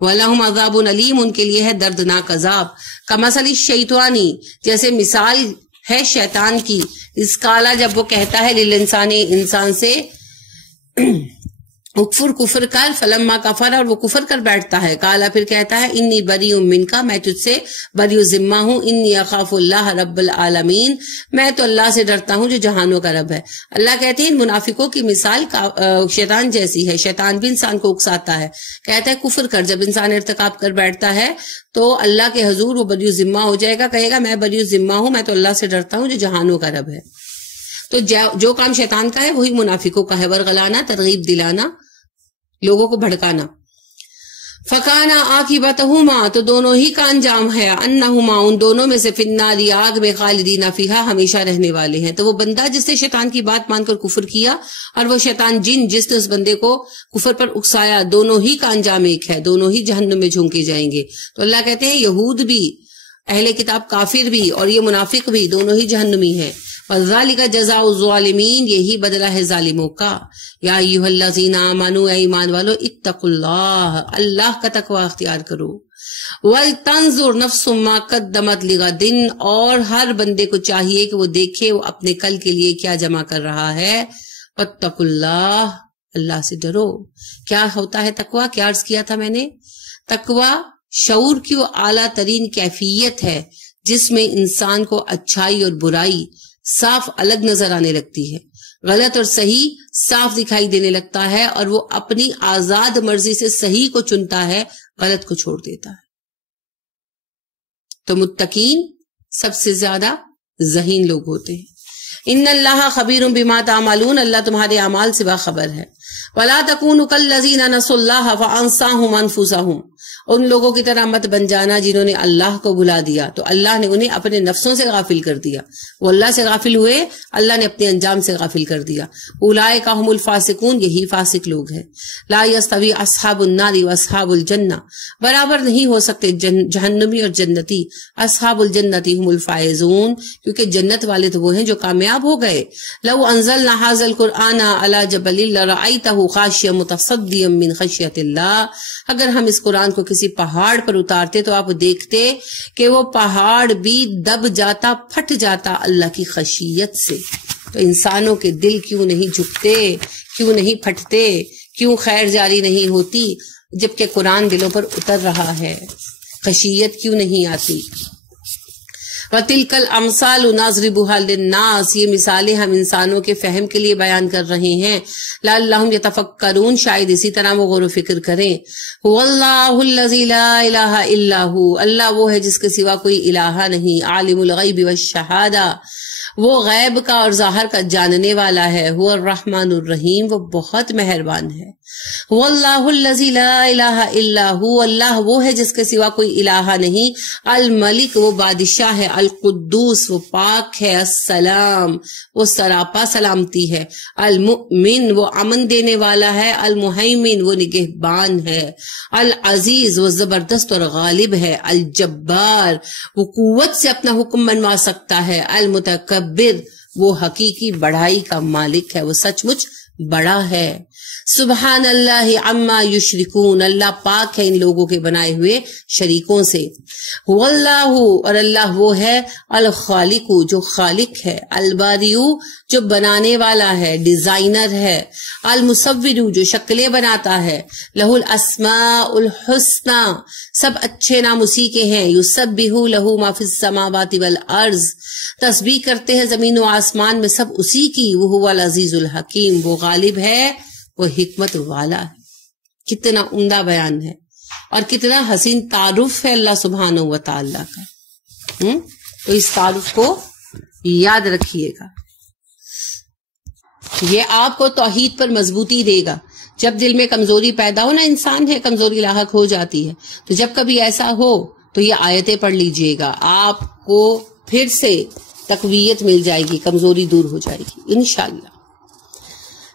وَلَهُمْ عَذَابٌ علیم، ان کے لیے ہے دردناک عذاب. کمثل الشیطانی، جیسے مثال ہے شیطان کی، اس کالا جب وہ کہتا ہے للانسانی، انسان سے اکفر، کفر کر، فلما کفر، اور وہ کفر کر بیٹھتا ہے، کالا پھر کہتا ہے انی بریء منک، میں تجھ سے بری ذمہ ہوں، انی اخاف اللہ رب العالمین، میں تو اللہ سے ڈرتا ہوں جو جہانوں کا رب ہے. اللہ کہتے ہیں ان منافقوں کی مثال شیطان جیسی ہے. شیطان بھی انسان کو اکساتا ہے، کہتا ہے کفر کر، جب انسان ارتکاب کر بیٹھتا ہے تو اللہ کے حضور وہ بری ذمہ ہو جائے گا، کہے گا میں بری ذمہ ہوں، میں تو اللہ سے ڈرتا ہوں جو جہانوں کا رب ہے. تو جو کام شیطان کا ہے وہی منافقوں کا ہے، ورغلانا، ترغیب دلانا، لوگوں کو بھڑکانا. فکانا عاقبتہما، تو دونوں ہی کا انجام ہے، انہما، ان دونوں میں سے فی النار، آگ میں، خالدین فیہا، ہمیشہ رہنے والے ہیں. تو وہ بندہ جس نے شیطان کی بات مان کر کفر کیا، اور وہ شیطان جن جس نے اس بندے کو کفر پر اکسایا، دونوں ہی کا انجام ایک ہے، دونوں ہی جہنم میں جھونکے جائیں گے. تو اللہ کہتے ہیں یہود بھی، اہل کتاب کافر بھی، اور یہ منافق بھی، دونوں ہی جہنمی ہیں. وَذَلِكَ جَزَاءُ الظَّالِمِينَ، یہی بدلہ ہے ظالموں کا. یا ایھا الذین آمنوا، اے ایمان والو، اتقوا اللہ، اللہ کا تقوی اختیار کرو. وَلْتَنظُرْ نَفْسٌ مَا قَدَّمَتْ لِغَدٍ، اور ہر بندے کو چاہیے کہ وہ دیکھے وہ اپنے کل کے لیے کیا جمع کر رہا ہے. وَاتَّقُوا اللہ، اللہ سے ڈرو. کیا ہوتا ہے تقوی؟ کیا عرض کیا تھا میں نے؟ تقوی شعور کی وہ اعلیٰ ترین کیفیت ہے جس میں انسان کو اچھائی اور برائی صاف الگ نظر آنے لگتی ہے، غلط اور صحیح صاف دکھائی دینے لگتا ہے، اور وہ اپنی آزاد مرضی سے صحیح کو چنتا ہے، غلط کو چھوڑ دیتا ہے. تو متقین سب سے زیادہ ذہین لوگ ہوتے ہیں. ان اللہ خبیر بما تعملون، اللہ تمہارے اعمال سے باخبر ہے. ولا تکونوا کالذین نسوا اللہ فانساهم انفسهم، ان لوگوں کی طرح مت بن جانا جنہوں نے اللہ کو بھلا دیا تو اللہ نے انہیں اپنے نفسوں سے غافل کر دیا. وہ اللہ سے غافل ہوئے، اللہ نے اپنے انجام سے غافل کر دیا. اولئک هم الفاسقون، یہی فاسق لوگ ہیں. لا یستوی اصحاب النار واصحاب الجنہ، برابر نہیں ہو سکتے جہنمی اور جنتی. اصحاب الجنتی هم الفائزون، کیونکہ جنت والے تو وہ ہیں جو کامیاب ہو گئے. لو انزلنا هذا القرآن على جبل لرأيته خاشعا متصدعا من خشیۃ اللہ، اگر ہم اس قرآن کو کسی پہاڑ پر اتارتے تو آپ دیکھتے کہ وہ پہاڑ بھی دب جاتا، پھٹ جاتا اللہ کی خشیت سے. تو انسانوں کے دل کیوں نہیں جھکتے، کیوں نہیں پھٹتے، کیوں خیر جاری نہیں ہوتی جبکہ قرآن دلوں پر اتر رہا ہے؟ خشیت کیوں نہیں آتی؟ وَتِلْكَ الْأَمْثَالُ نَضْرِبُهَا لِلنَّاسِ، یہ مثالیں ہم انسانوں کے فہم کے لیے بیان کر رہے ہیں. لَعَلَّهُمْ يَتَفَكَّرُونَ، شاید اسی طرح وہ غور و فکر کریں. هُوَ اللَّهُ الَّذِي لَا إِلَٰهَ إِلَّا هُوَ، اللہ وہ ہے جس کے سوا کوئی الہ نہیں. عالم الغیب والشہادہ، وہ غیب کا اور ظاہر کا جاننے والا ہے. هُوَ الرحمن الرحیم، وہ بہت مہربان ہے. هُوَ اللَّهُ الَّذِي لَا إِلَٰهَ إِلَّا هُوَ، اللہ وہ ہے جس کے سوا کوئی الہ نہیں. الملک، وہ بادشاہ ہے. القدوس، وہ پاک ہے. السلام، وہ سراپا سلامتی ہے. المؤمن، وہ امن دینے والا ہے. المہیمن، وہ نگہبان ہے. العزیز، وہ زبردست اور غالب ہے. الجبار، وہ قوت سے اپنا حکم منوا سکتا ہے. المتکبر، وہ حقیقی بڑائی کا مالک ہے، وہ سچ مچ بڑا ہے. سبحان اللہ عما یشرکون، اللہ پاک ہے ان لوگوں کے بنائے ہوئے شریکوں سے. هو اللہ، اور اللہ وہ ہے. الخالق، جو خالق ہے. الباری، جو بنانے والا ہے، ڈیزائنر ہے. المصور، جو شکلیں بناتا ہے. لہ الاسماء الحسنى، سب اچھے نام اسی کے ہیں. یسبح لہ ما فی السماوات والارض، تسبیح کرتے ہیں زمین و آسمان میں سب اسی کی. وہ العزیز الحکیم، وہ غالب ہے، وہ حکمت والا ہے. کتنا عمدہ بیان ہے اور کتنا حسین تعارف ہے اللہ سبحانہ و تعالیٰ کا. تو اس تعارف کو یاد رکھیے گا، یہ آپ کو توحید پر مضبوطی دے گا. جب دل میں کمزوری پیدا ہو نا، انسان ہے کمزوری لاحق ہو جاتی ہے، تو جب کبھی ایسا ہو تو یہ آیتیں پڑھ لیجئے گا، آپ کو پھر سے تقویت مل جائے گی، کمزوری دور ہو جائے گی انشاءاللہ.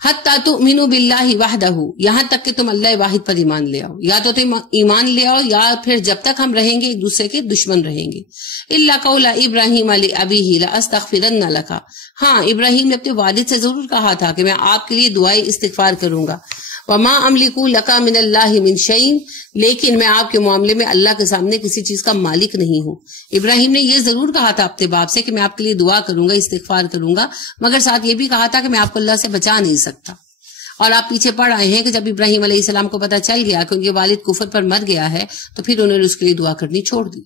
حتی تؤمنوا باللہ وحدہ، یہاں تک کہ تم اللہ واحد پر ایمان لے آؤ. یا تو تم ایمان لے آؤ یا پھر جب تک ہم رہیں گے ایک دوسرے کے دشمن رہیں گے. الا قول ابراہیم لابیہ لاستغفرن لک، ہاں ابراہیم نے اپنے والد سے ضرور کہا تھا کہ میں آپ کے لیے دعائیں استغفار کروں گا. وما املک لک من اللہ من شیء، لیکن میں آپ کے معاملے میں اللہ کے سامنے کسی چیز کا مالک نہیں ہوں. ابراہیم نے یہ ضرور کہا تھا اپنے باپ سے کہ میں آپ کے لیے دعا کروں گا، استغفار کروں گا، مگر ساتھ یہ بھی کہا تھا کہ میں آپ کو اللہ سے بچا نہیں سکتا. اور آپ پیچھے پڑھ آئے ہیں کہ جب ابراہیم علیہ السلام کو پتا چل گیا کہ ان کے والد کفر پر مر گیا ہے تو پھر انہوں نے اس کے لیے دعا کرنی چھوڑ دی.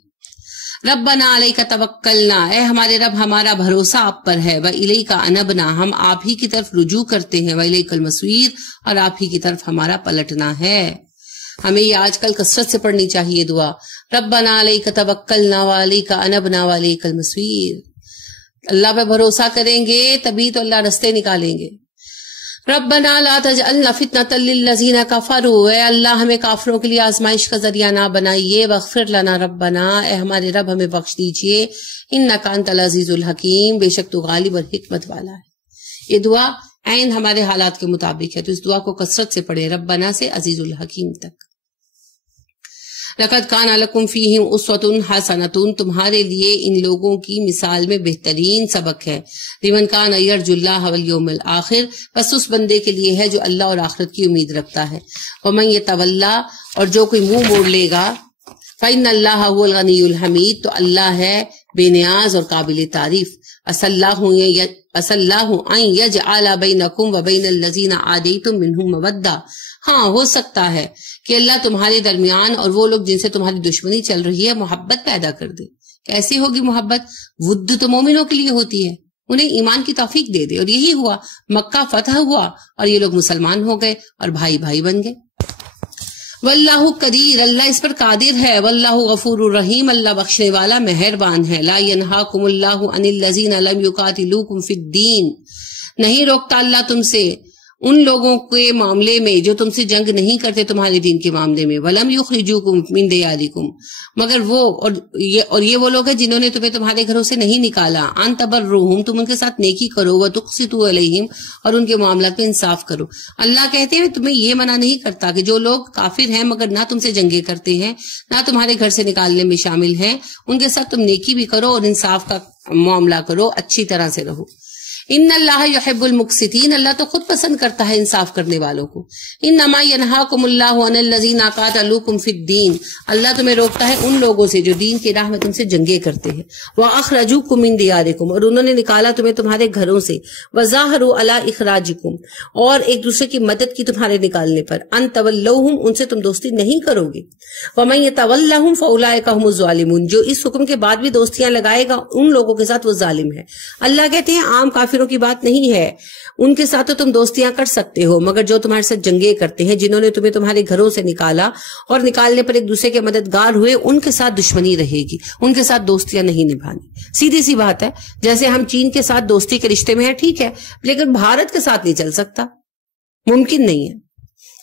ربنا علیک توکلنا، اے ہمارے رب ہمارا بھروسہ آپ پر ہے. وإلیک انبنا، ہم آپ ہی کی طرف رجوع کرتے ہیں. وإلیک المصیر، اور آپ ہی کی طرف ہمارا پلٹنا ہے. ہمیں یہ آج کل کثرت سے پڑھنی چاہیے دعا. ربنا علیک توکلنا وعلیک انبنا وإلیک المصیر. اللہ پہ بھروسہ کریں گے تبھی تو اللہ رستے نکالیں گے. ربنا لا تجعلنا فتنة للذین کفروا، اے اللہ ہمیں کافروں کے لیے آزمائش کا ذریعہ نہ بنائیے. واغفر لنا ربنا، اے ہمارے رب ہمیں بخش دیجئے. انک انت العزیز الحکیم، بے شک تو غالب اور حکمت والا ہے. یہ دعا عین ہمارے حالات کے مطابق ہے، تو اس دعا کو کثرت سے پڑھیں، ربنا سے عزیز الحکیم تک. لقد کان لکم فیہم اسوۃ حسنۃ، تمہارے لیے ان لوگوں کی مثال میں بہترین سبق ہے. لمن کان یرجو اللہ والیوم الآخر، بس اس بندے کے لیے ہے جو اللہ اور آخرت کی امید رکھتا ہے. ومن یتولی، اور جو کوئی منہ موڑ لے گا، فإن اللہ هو الغنی الحمید، تو اللہ ہے بے نیاز اور قابل تعریف. عسى اللہ ان یجعل بینکم وبین الذین عادیتم منہم مودہ، ہاں ہو سکتا ہے کہ اللہ تمہارے درمیان اور وہ لوگ جن سے تمہاری دشمنی چل رہی ہے محبت پیدا کر دے. کیسی ہوگی محبت؟ ود تو مومنوں کے لیے ہوتی ہے، انہیں ایمان کی توفیق دے دے. اور یہی ہوا، مکہ فتح ہوا اور یہ لوگ مسلمان ہو گئے اور بھائی بھائی بن گئے. واللہ قدیر، اللہ اس پر قادر ہے. واللہ غفور الرحیم، اللہ بخشنے والا مہربان ہے. لا ینہاکم اللہ عن الذین لم یقاتلوکم فی الدین، نہیں روکتا اللہ تم سے ان لوگوں کے معاملے میں جو تم سے جنگ نہیں کرتے تمہارے دین کے معاملے میں. ولم یخرجوکم من دیارکم، مگر وہ اور یہ وہ لوگ ہیں جنہوں نے تمہیں تمہارے گھروں سے نہیں نکالا. ان تبروہم، تم ان کے ساتھ نیکی کرو. وتقسطوا علیہم، اور ان کے معاملات میں انصاف کرو. اللہ کہتے ہیں تمہیں یہ منع نہیں کرتا کہ جو لوگ کافر ہیں مگر نہ تم سے جنگیں کرتے ہیں نہ تمہارے گھر سے نکالنے میں شامل ہیں، ان کے ساتھ تم نیکی بھی کرو اور انصاف کا معاملہ کرو، اچھی طرح سے رہو. ان اللہ یحب المقسطین، اللہ تو خود پسند کرتا ہے انصاف کرنے والوں کو. انما ینہاکم اللہ عن الذین قاتلوکم فی الدین، اللہ تمہیں روکتا ہے ان لوگوں سے جو دین کی راہ میں تم سے جنگیں کرتے ہیں. واخرجوکم من دیارکم، اور انہوں نے نکالا تمہیں تمہارے گھروں سے. وظاہروا علی اخراجکم، اور ایک دوسرے کی مدد کی تمہارے نکالنے پر. ان تولوہم، ان سے تم دوستی نہیں کرو گے. ومن یتولہم فاولئک هم الظالمون، جو اس حکم کے بعد بھی دوستیاں لگائے گا ان لوگوں کے ساتھ وہ ظالم ہے. اللہ کہتے ہیں عام کافروں کی بات نہیں ہے، ان کے ساتھ تو تم دوستیاں کر سکتے ہو، مگر جو تمہارے ساتھ جنگیں کرتے ہیں، جنہوں نے تمہیں تمہارے گھروں سے نکالا اور نکالنے پر ایک دوسرے کے مددگار ہوئے، ان کے ساتھ دشمنی رہے گی، ان کے ساتھ دوستیاں نہیں نبھانی. سیدھی سی بات ہے، جیسے ہم چین کے ساتھ دوستی کے رشتے میں ہیں ٹھیک ہے، لیکن بھارت کے ساتھ نہیں چل سکتا، ممکن نہیں ہے.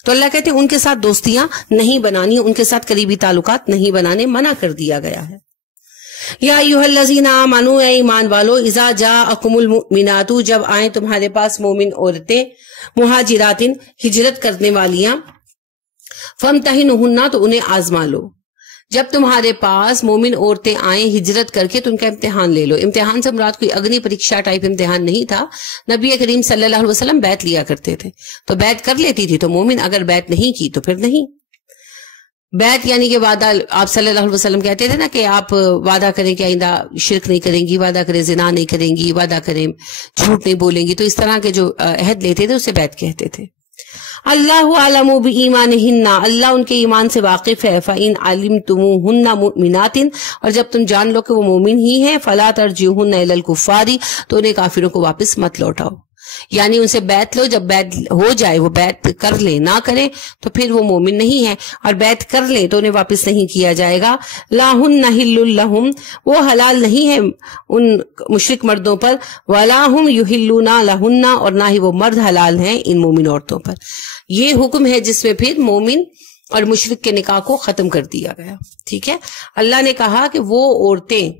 تو اللہ کہتے ہیں ان کے ساتھ دوستیاں نہیں بنانی، ان کے ساتھ قریبی تعلقات نہیں بنانے منع کر دیا گیا ہے. یا ایھا الذین آمنوا، اے ایمان والو، اذا جاءکم المؤمنات، جب آئیں تمہارے پاس مومن عورتیں، مہاجرات، ہجرت کرنے والیاں، فامتحنوہن، تو انہیں آزما لو. جب تمہارے پاس مومن عورتیں آئیں ہجرت کر کے تو ان کا امتحان لے لو. امتحان سے مراد کوئی اگنی پریکشا ٹائپ امتحان نہیں تھا. نبی کریم صلی اللہ علیہ وسلم بیعت لیا کرتے تھے، تو بیعت کر لیتی تھی تو مومن، اگر بیعت نہیں کی تو پھر نہیں. بیعت یعنی کہ وعدہ، آپ صلی اللہ علیہ وسلم کہتے تھے نا کہ آپ وعدہ کریں کہ آئندہ شرک نہیں کریں گی، وعدہ کریں زنا نہیں کریں گی، وعدہ کریں جھوٹ نہیں بولیں گی، تو اس طرح کے جو عہد لیتے تھے اسے بیعت کہتے تھے. اللہ عالم بایمانہن، اللہ ان کے ایمان سے واقف ہے. فإن علمتموہن مؤمنات، اور جب تم جان لو کہ وہ مومن ہی ہیں، فلا ترجعوہن الی الکفار، تو انہیں کافروں کو واپس مت لوٹاؤ. یعنی ان سے بیعت لو، جب بیعت ہو جائے وہ بیعت کر لے، نہ کرے تو پھر وہ مومن نہیں ہے، اور بیعت کر لے تو انہیں واپس نہیں کیا جائے گا. لا ہن حل لہم، وہ حلال نہیں ہے ان مشرک مردوں پر. ولا ہم یحلون لہن، اور نہ ہی وہ مرد حلال ہیں ان مومن عورتوں پر. یہ حکم ہے جس میں پھر مومن اور مشرک کے نکاح کو ختم کر دیا گیا. ٹھیک ہے، اللہ نے کہا کہ وہ عورتیں،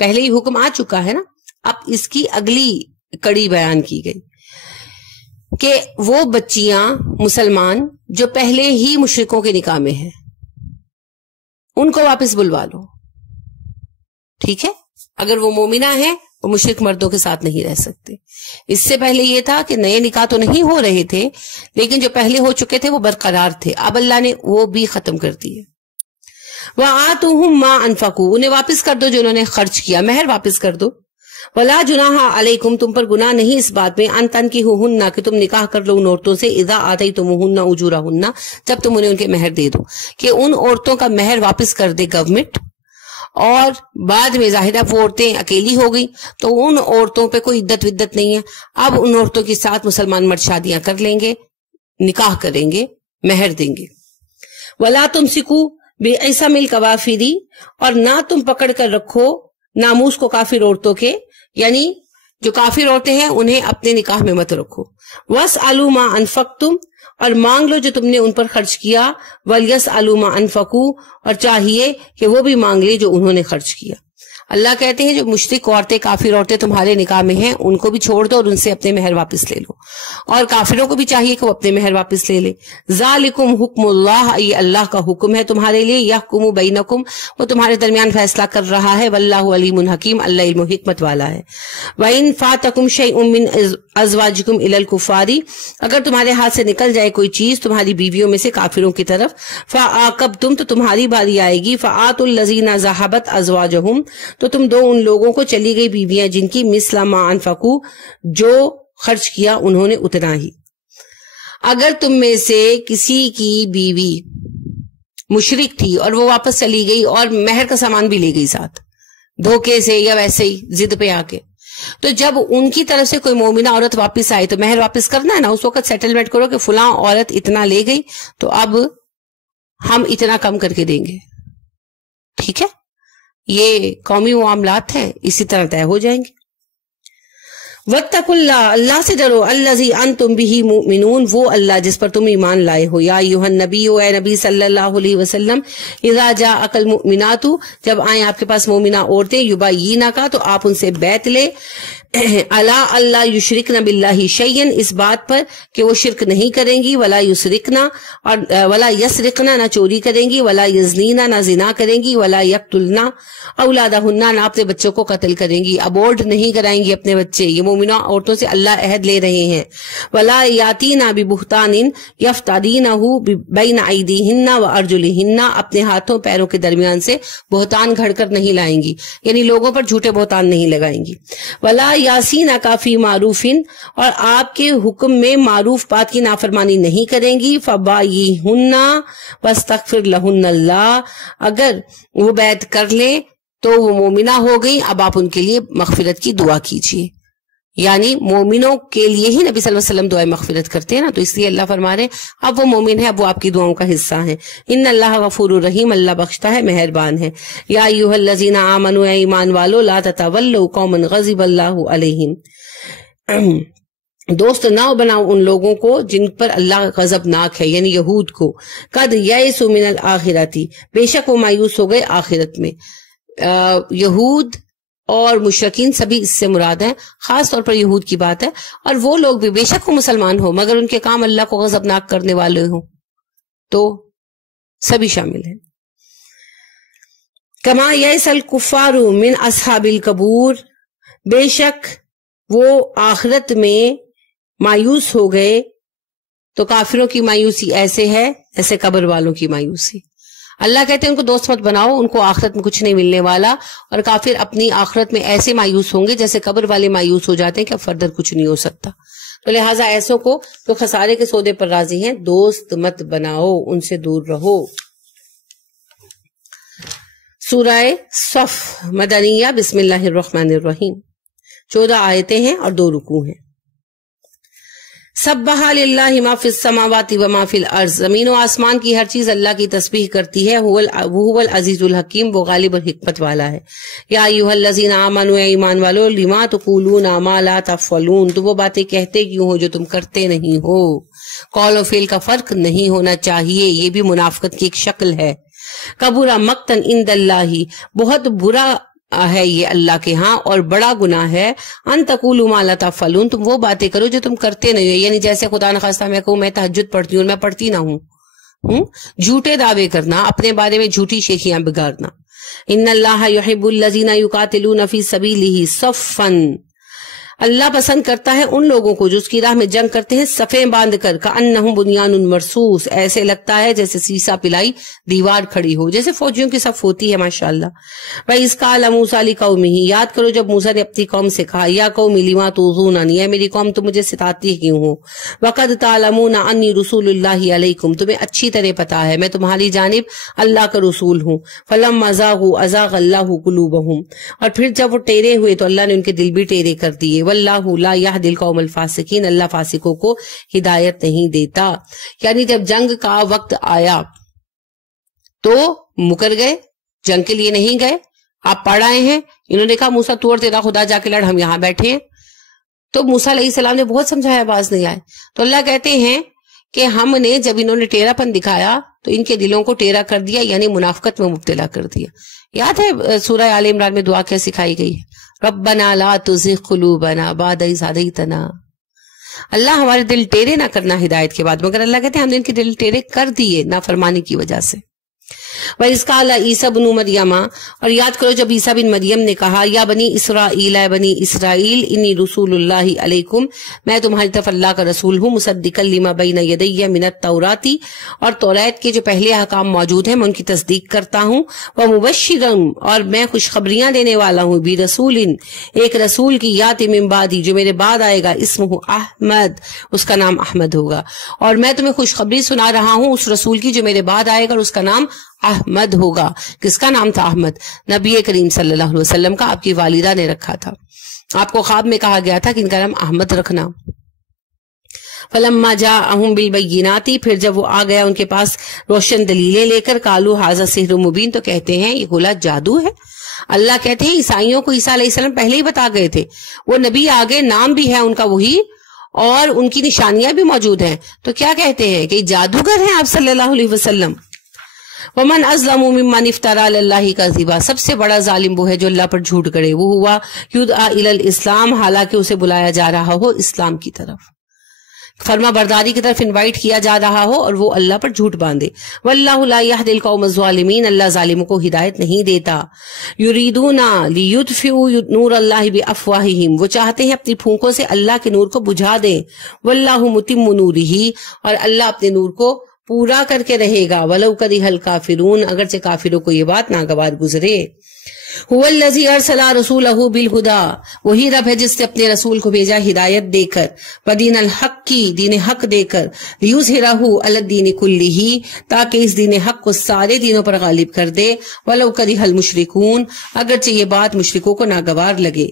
پہلے ہی حکم آ چکا ہے نا، اب اس کی اگلی کڑی بیان کی گئی. کہ وہ بچیاں مسلمان جو پہلے ہی مشرکوں کے نکاح میں ہیں ان کو واپس بلوا لو، ٹھیک ہے؟ اگر وہ مومنہ ہیں وہ مشرک مردوں کے ساتھ نہیں رہ سکتے۔ اس سے پہلے یہ تھا کہ نئے نکاح تو نہیں ہو رہے تھے لیکن جو پہلے ہو چکے تھے وہ برقرار تھے، اب اللہ نے وہ بھی ختم کر دیے۔ وَآتُوهُمْ مَا أَنفَقُوا، انہیں واپس کر دو جو انہوں نے خرچ کیا، مہر واپس کر دو۔ وَلَا جُنَاحَ عَلَيْكُمْ، تم پر گناہ نہیں اس بات میں، أَن تَنكِحُوهُنَّ، کہ تم نکاح کر لو ان عورتوں سے، إِذَا آتَيْتُمُوهُنَّ أُجُورَهُنَّ، جب تم انہیں ان کے مہر دے دو، کہ ان عورتوں کا مہر واپس کر دے گورنمنٹ، اور بعد میں ظاہرہ وہ عورتیں اکیلی ہو گئی تو ان عورتوں پہ کوئی عدت ودت نہیں ہے، اب ان عورتوں کے ساتھ مسلمان مرد شادیاں کر لیں گے، نکاح کریں گے، مہر دیں گے۔ وَلَا تُمْسِكُوا بِعِصَمِ الْكَوَافِرِ، اور نہ تم پکڑ کر رکھو ناموس کو کافر عورتوں کے، یعنی جو کافر عورتیں ہیں انہیں اپنے نکاح میں مت رکھو۔ وَاسْأَلُوا مَا أَنفَقْتُمْ، اور مانگ لو جو تم نے ان پر خرچ کیا، وَلْيَسْأَلُوا مَا أَنفَقُوا، اور چاہیے کہ وہ بھی مانگ لے جو انہوں نے خرچ کیا۔ اللہ کہتے ہیں جو مشرک عورتیں کافر عورتیں تمہارے نکاح میں ہیں ان کو بھی چھوڑ دو اور ان سے اپنے مہر واپس لے لو، اور کافروں کو بھی چاہیے کہ وہ اپنے مہر واپس لے لے۔ ذالکم حکم اللہ، یہ اللہ کا حکم ہے تمہارے لیے، یحکم بینکم، وہ تمہارے درمیان فیصلہ کر رہا ہے، واللہ علیم حکیم، اللہ علم و حکمت والا ہے۔ وَإِن فَاتَكُمْ شَيْءٌ مِّنْ أَزْوَاجِكُمْ إِلَى الْكُفَّارِ، اگر تمہارے ہاتھ سے نکل جائے کوئی چیز تمہاری بیویوں میں سے کافروں کی طرف، فَعَاقَبْتُمْ، تو تمہاری باری آئے گی، فَآتُوا الَّذِينَ ذَهَبَتْ أَزْوَاجُهُمْ، تو تم دو ان لوگوں کو چلی گئی بیویاں جن کی مثل ما انفقوا، جو خرچ کیا انہوں نے اتنا ہی۔ اگر تم میں سے کسی کی بیوی مشرک تھی اور وہ واپس چلی گئی اور مہر کا سامان بھی لے گئی ساتھ، دھوکے سے یا ویسے ہی ضد پہ آ کے، تو جب ان کی طرف سے کوئی مومنہ عورت واپس آئے تو مہر واپس کرنا ہے نا، اس وقت سیٹلمنٹ کرو کہ فلاں عورت اتنا لے گئی تو اب ہم اتنا کم کر کے دیں گے، ٹھیک ہے؟ یہ قومی معاملات ہیں، اسی طرح طے ہو جائیں گے۔ وَاتَّقُوا اللَّهَ، اللہ سے ڈرو، الَّذِي أَنْتُمْ بِهِ مُؤْمِنُونَ، وہ اللہ جس پر تم ایمان لائے ہو۔ یا ایھا النبی، اے نبی صلی اللہ علیہ وسلم، اذا جاءک المؤمنات، جب آئیں آپ کے پاس مومنہ عورتیں، یباینک، تو آپ ان سے بیعت لے، الا اللہ یشرکن باللہ شیئا، اس بات پر کہ وہ شرک نہیں کریں گی، ولا یسرکن، اور ولا یسرقن، نہ چوری کریں گی، ولا یزنین، نہ زنا کریں گی، ولا یقتلن اولادہن، نہ اپنے بچوں کو قتل کریں گی، ابورٹ نہیں کرائیں گی اپنے بچے، یہ مومنہ عورتوں سے اللہ عہد لے رہے ہیں۔ ولا یاتین ببہتان یفترینہ بین ایدیہن وارجلہن، اپنے ہاتھوں پیروں کے درمیان سے بہتان گھڑ کر نہیں لائیں گی، یعنی لوگوں پر جھوٹے بہتان نہیں لگائیں گی۔ ولا یاسین کافی معروفن، اور آپ کے حکم میں معروف بات کی نافرمانی نہیں کریں گی، فبایہن واستغفر لہن اللہ، اگر وہ بیعت کر لیں تو وہ مومنہ ہو گئی، اب آپ ان کے لیے مغفرت کی دعا کیجیے، یعنی مومنوں کے لیے ہی نبی صلی اللہ علیہ وسلم دعائیں مغفرت کرتے ہیں نا، تو اس لیے اللہ فرما رہے اب وہ مومن ہے، اب وہ آپ کی دعاؤں کا حصہ ہیں۔ ان اللہ غفور الرحیم، اللہ بخشتا ہے مہربان ہے۔ یا ایھا الذین آمنوا، اے ایمان والو، لا تتولوا قوما غضب اللہ علیہم، دوست نہ بناؤ ان لوگوں کو جن پر اللہ غضبناک ہے، یعنی یہود کو۔ قد یئسوا من الآخرۃ، بے شک وہ مایوس ہو گئے آخرت میں۔ یہود اور مشرکین سبھی اس سے مراد ہیں، خاص طور پر یہود کی بات ہے، اور وہ لوگ بھی بے شک وہ مسلمان ہو مگر ان کے کام اللہ کو غضبناک کرنے والے ہوں، تو سبھی شامل ہیں۔ کما یئس الکفار من اصحاب القبور، بے شک وہ آخرت میں مایوس ہو گئے، تو کافروں کی مایوسی ایسے ہے ایسے قبر والوں کی مایوسی۔ اللہ کہتے ہیں ان کو دوست مت بناؤ، ان کو آخرت میں کچھ نہیں ملنے والا، اور کافر اپنی آخرت میں ایسے مایوس ہوں گے جیسے قبر والے مایوس ہو جاتے ہیں کہ اب فردر کچھ نہیں ہو سکتا۔ تو لہٰذا ایسوں کو جو خسارے کے سودے پر راضی ہیں دوست مت بناؤ، ان سے دور رہو۔ سورہ صف مدنیہ، بسم اللہ الرحمن الرحیم، 14 آیتیں ہیں اور 2 رکوع ہیں۔ سبح للہ ما فی السماوات و ما فی الارض، زمین و آسمان کی ہر چیز اللہ کی تسبیح کرتی ہے، وہ العزیز الحکیم، وہ غالب اور حکمت والا ہے۔ یا ایھا الذین آمنوا، اے ایمان والو، لما تقولون ما لا تفعلون، تو وہ باتیں کہتے کیوں ہو جو تم کرتے نہیں ہو۔ قول و فعل کا فرق نہیں ہونا چاہیے، یہ بھی منافقت کی ایک شکل ہے۔ کبر مقتا عند اللہ، بہت برا ہے یہ اللہ کے ہاں، اور بڑا گناہ ہے ان تقولوا ما لا تفعلون، تم وہ باتیں کرو جو تم کرتے نہیں ہو، یعنی جیسے خدا نخواستہ میں کہوں میں تہجد پڑھتی ہوں، میں پڑھتی نہ ہوں، جھوٹے دعوے کرنا، اپنے بارے میں جھوٹی شیخیاں بگاڑنا۔ ان اللہ یحب الذین یقاتلون فی سبیلہ صفا، اللہ پسند کرتا ہے ان لوگوں کو جو اس کی راہ میں جنگ کرتے ہیں صفیں باندھ کر، کأنہم بنیان مرصوص، ایسے لگتا ہے جیسے سیسا پلائی دیوار کھڑی ہو، جیسے فوجیوں کی صف ہوتی ہے ماشاءاللہ۔ وَإِذْ قَالَ مُوسَىٰ لِقَوْمِهِ، یاد کرو جب موسیٰ نے اپنی قوم سے کہا، یا قوم لِمَا تُؤْذُونَنِی، اے میری قوم تم مجھے ستاتی کیوں ہو، وَقَدْ تَعْلَمُونَ أَنِّی رَسُولُ اللَّهِ عَلَيْکُمْ، تمہیں اچھی طرح پتا ہے میں تمہاری جانب اللہ کا رسول ہوں، فَلَمَّا زَاغُوا أَزَاغَ اللَّهُ قُلُوبَهُمْ، اور پھر جب وہ ٹیرے ہوئے تو اللہ نے ان کے دل بھی ٹیرے کر دیے، وَاللَّهُ لَا يَهْدِي الْقَوْمَ الْفَاسِقِينَ، اللہ فاسقوں کو ہدایت نہیں دیتا۔ یعنی جب جنگ کا وقت آیا تو مکر گئے، جنگ کے لیے نہیں گئے، آپ پڑھ آئے ہیں، انہوں نے کہا موسیٰ تو اور تیرا خدا جا کے لڑ، ہم یہاں بیٹھے ہیں۔ تو موسیٰ علیہ السلام نے بہت سمجھایا، باز نہیں آئے، تو اللہ کہتے ہیں کہ ہم نے جب انہوں نے ٹیرا پن دکھایا تو ان کے دلوں کو ٹیرا کر دیا، یعنی منافقت میں مبتلا کر دیا۔ یاد ہے سورہ آل عمران میں دعا کیا سکھائی گئی ہے، ربنا لا تزغ قلوبنا بعد اذ ہدیتنا، اللہ ہمارے دل ٹیرے نہ کرنا ہدایت کے بعد، مگر اللہ کہتے ہیں ہم نے ان کے دل ٹیرے کر دیے نافرمانی کی وجہ سے۔ وَإِذْ قَالَ عِيسَىٰ ابْنُ مَرْيَمَ، اور یاد کرو جب عیسیٰ بن مریم نے کہا، یا بنی اسرائیل، اے بنی اسرائیل، انی رسول اللہ علیکم، میں تمہاری طرف اللہ کا رسول ہوں، مصدقا لما بین یدی من التوراۃ، اور توریت کے جو پہلے احکام موجود ہیں میں ان کی تصدیق کرتا ہوں، ومبشرا، اور میں خوشخبریاں دینے والا ہوں، برسول، ایک رسول کی، یاتی من بعدی، جو میرے بعد آئے گا، اسمہ احمد، اس کا نام احمد ہوگا، اور میں تمہیں خوشخبری سنا رہا ہوں اس رسول کی جو میرے بعد آئے گا اور اس کا نام احمد ہوگا۔ کس کا نام تھا احمد؟ نبی کریم صلی اللہ علیہ وسلم کا، آپ کی والدہ نے رکھا تھا، آپ کو خواب میں کہا گیا تھا کہ ان کا نام احمد رکھنا۔ فَلَمَّا جَاءَهُم بِالْبَيِّنَاتِ، پھر جب وہ آ گیا ان کے پاس روشن دلیلیں لے کر، قالوا هَٰذَا سِحْرٌ مُبِینٌ، تو کہتے ہیں یہ گولا جادو ہے۔ اللہ کہتے ہیں عیسائیوں کو عیسیٰ علیہ السلام پہلے ہی بتا گئے تھے، وہ نبی آگے، نام بھی ہے ان کا وہی، اور ان کی نشانیاں بھی موجود ہیں، تو کیا کہتے ہیں کہ جادوگر ہیں آپ صلی اللہ علیہ وسلم۔ وَمَنْ أَظْلَمُ مِمَّنِ افْتَرَىٰ عَلَى اللَّهِ كَذِبًا، سب سے بڑا ظالم وہ ہے جو اللہ پر جھوٹ گڑے، وہ ہوا يُدْعَىٰ إِلَى الْإِسْلَامِ، حالانکہ اسے بلایا جا رہا ہو اسلام کی طرف، فرما برداری کی طرف انوائٹ کیا جا رہا ہو، اور وہ اللہ پر جھوٹ باندھے۔ وَاللَّهُ لَا يَهْدِي الْقَوْمَ الظَّالِمِينَ، اللہ ظالموں کو ہدایت نہیں دیتا۔ يُرِيدُونَ لِيُطْفِئُوا نُورَ اللَّهِ بِأَفْوَاهِهِمْ، وہ چاہتے ہیں اپنی پھونکوں سے اللہ کے نور کو بجھا دیں، وَاللَّهُ مُتِمُّ نُورِهِ، اور اللہ اپنے نور کو پورا کر کے رہے گا، وَلَوْ كَرِهَ الْكَافِرُونَ، اگرچہ کافروں کو یہ بات ناگوار گزرے۔ هُوَ الَّذِي أَرْسَلَ رَسُولَهُ بِالْهُدَىٰ، وہی رب ہے جس نے اپنے رسول کو بھیجا ہدایت دے کر، وَدِينَ الْحَقِّ، کی دین حق دے کر، لِيُظْهِرَهُ عَلَى الدِّينِ كُلِّهِ، تاکہ اس دین حق کو سارے دینوں پر غالب کر دے، وَلَوْ كَرِهَ الْمُشْرِكُونَ، اگرچہ یہ بات مشرکوں کو ناگوار لگے۔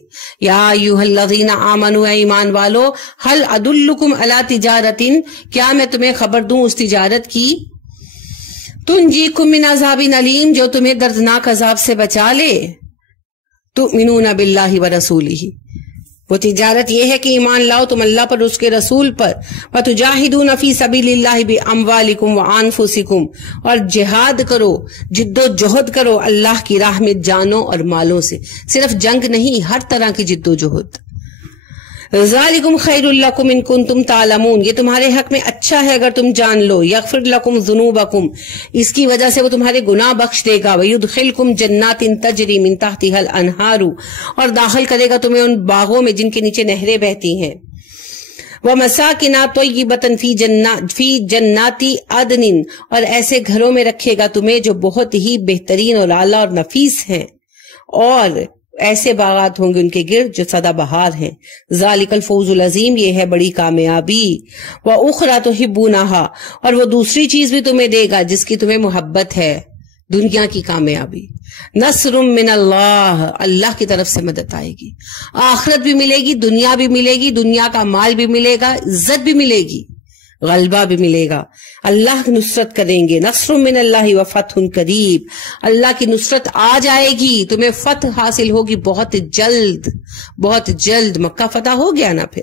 یا ایھا الذین آمنوا، اے ایمان والو، هل ادلکم علی تجارۃ، کیا میں تمہیں خبر دوں اس تجارت کی، تنجیکم من عذاب علیم، جو تمہیں دردناک عذاب سے بچا لے، تؤمنون باللہ ورسولہ، وہ تجارت یہ ہے کہ ایمان لاؤ تم اللہ پر، اس کے رسول پر، وتجاہدون فی سبیل اللہ باموالکم وانفسکم، اور جہاد کرو، جد و جہد کرو اللہ کی راہ میں جانوں اور مالوں سے، صرف جنگ نہیں، ہر طرح کی جد و جہد۔ ذالکم خیر لکم ان کنتم تعلمون، یہ تمہارے حق میں اچھا ہے اگر تم جان لو، یغفر لکم ذنوبکم، اس کی وجہ سے وہ تمہارے گناہ بخش دے گا، ویدخلکم جنات تجری من تحتها الانہار، اور داخل کرے گا تمہیں ان باغوں میں جن کے نیچے نہریں بہتی ہیں، وَمَسَاكِنَ طَيِّبَةً فِي جَنَّاتِ عَدْنٍ، اور ایسے گھروں میں رکھے گا تمہیں جو بہت ہی بہترین اور اعلیٰ اور نفیس ہیں، اور ایسے باغات ہوں گے ان کے گرد جو سدا بہار ہیں۔ ذالک الفوز العظیم، یہ ہے بڑی کامیابی۔ وَأُخْرَىٰ تُحِبُّونَهَا، اور وہ دوسری چیز بھی تمہیں دے گا جس کی تمہیں محبت ہے، دنیا کی کامیابی۔ نصر من اللہ، اللہ کی طرف سے مدد آئے گی، آخرت بھی ملے گی، دنیا بھی ملے گی، دنیا کا مال بھی ملے گا، عزت بھی ملے گی، غلبہ بھی ملے گا، اللہ کی نصرت کریں گے۔ نصر من اللہ وفتح قریب، اللہ کی نصرت آ جائے گی، تمہیں فتح حاصل ہوگی بہت جلد، بہت جلد۔ مکہ فتح ہو گیا نا پھر،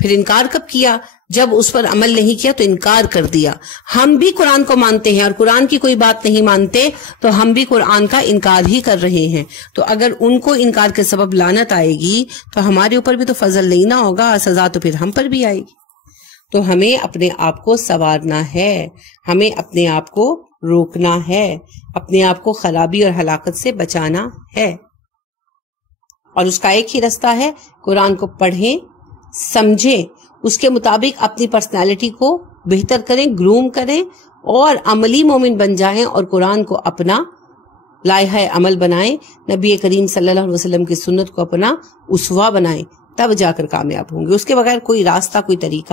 پھر انکار کب کیا؟ جب اس پر عمل نہیں کیا تو انکار کر دیا۔ ہم بھی قرآن کو مانتے ہیں اور قرآن کی کوئی بات نہیں مانتے تو ہم بھی قرآن کا انکار ہی کر رہے ہیں۔ تو اگر ان کو انکار کے سبب لعنت آئے گی تو ہمارے اوپر بھی تو فضل نہیں نہ ہوگا، سزا تو پھر ہم پر بھی آئے گی۔ تو ہمیں اپنے آپ کو سنوارنا ہے، ہمیں اپنے آپ کو روکنا ہے، اپنے آپ کو خرابی اور ہلاکت سے بچانا ہے، اور اس کا ایک ہی رستہ ہے قرآن کو پڑھیں، سمجھیں، اس کے مطابق اپنی پرسنالٹی کو بہتر کریں، گروم کریں اور عملی مومن بن جائیں اور قرآن کو اپنا لائحہ عمل بنائیں، نبی کریم صلی اللہ علیہ وسلم کی سنت کو اپنا اسوہ بنائیں، تب جا کر کامیاب ہوں گے۔ اس کے بغیر کوئی راستہ، کوئی طریقہ